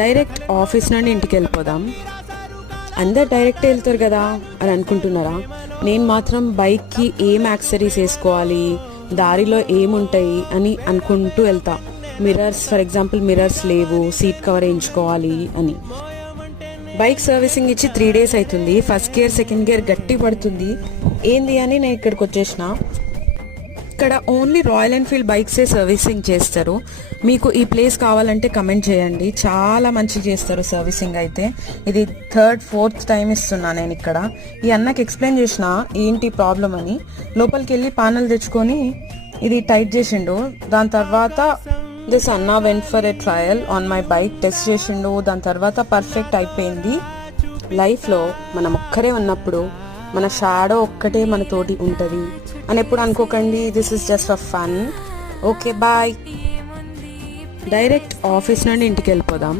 Direct office నుండి ఇంటికి వెళ్ళిపోదాం. అందరు డైరెక్ట్ వెళ్తారు కదా అని అనుకుంటున్నారా? నేను మాత్రం బైక్కి ఏం యాక్సెసరీస్ వేసుకోవాలి, దారిలో ఏముంటాయి అని అనుకుంటూ వెళ్తా. మిర్రర్స్, ఫర్ ఎగ్జాంపుల్ మిర్రర్స్ లేవు, సీట్ కవర్ వేయించుకోవాలి అని. బైక్ సర్వీసింగ్ ఇచ్చి 3 days అవుతుంది. ఫస్ట్ గేర్ సెకండ్ గేర్ గట్టి పడుతుంది. ఏంది అని నేను ఇక్కడికి వచ్చేసిన. ఇక్కడ ఓన్లీ రాయల్ ఎన్ఫీల్డ్ బైక్సే సర్వీసింగ్ చేస్తారు. మీకు ఈ ప్లేస్ కావాలంటే కమెంట్ చేయండి. చాలా మంచిగా చేస్తారు సర్వీసింగ్ అయితే. ఇది 3rd 4th టైం ఇస్తున్నా నేను ఇక్కడ. ఈ అన్నకి ఎక్స్ప్లెయిన్ చేసిన ఏంటి ప్రాబ్లం అని. లోపలికి వెళ్ళి ప్యానల్ తెచ్చుకొని ఇది టైట్ చేసిండు. దాని తర్వాత దిస్ అన్న went for a trial on my bike, test చేసిండు. దాని తర్వాత పర్ఫెక్ట్ అయిపోయింది. లైఫ్లో మనం ఒక్కరే ఉన్నప్పుడు మన షాడో ఒక్కటే మన తోటి ఉంటుంది అని ఎప్పుడు అనుకోకండి. This is just for fun. Okay bye. Direct office నుండి ఇంటికి వెళ్ళిపోదాం.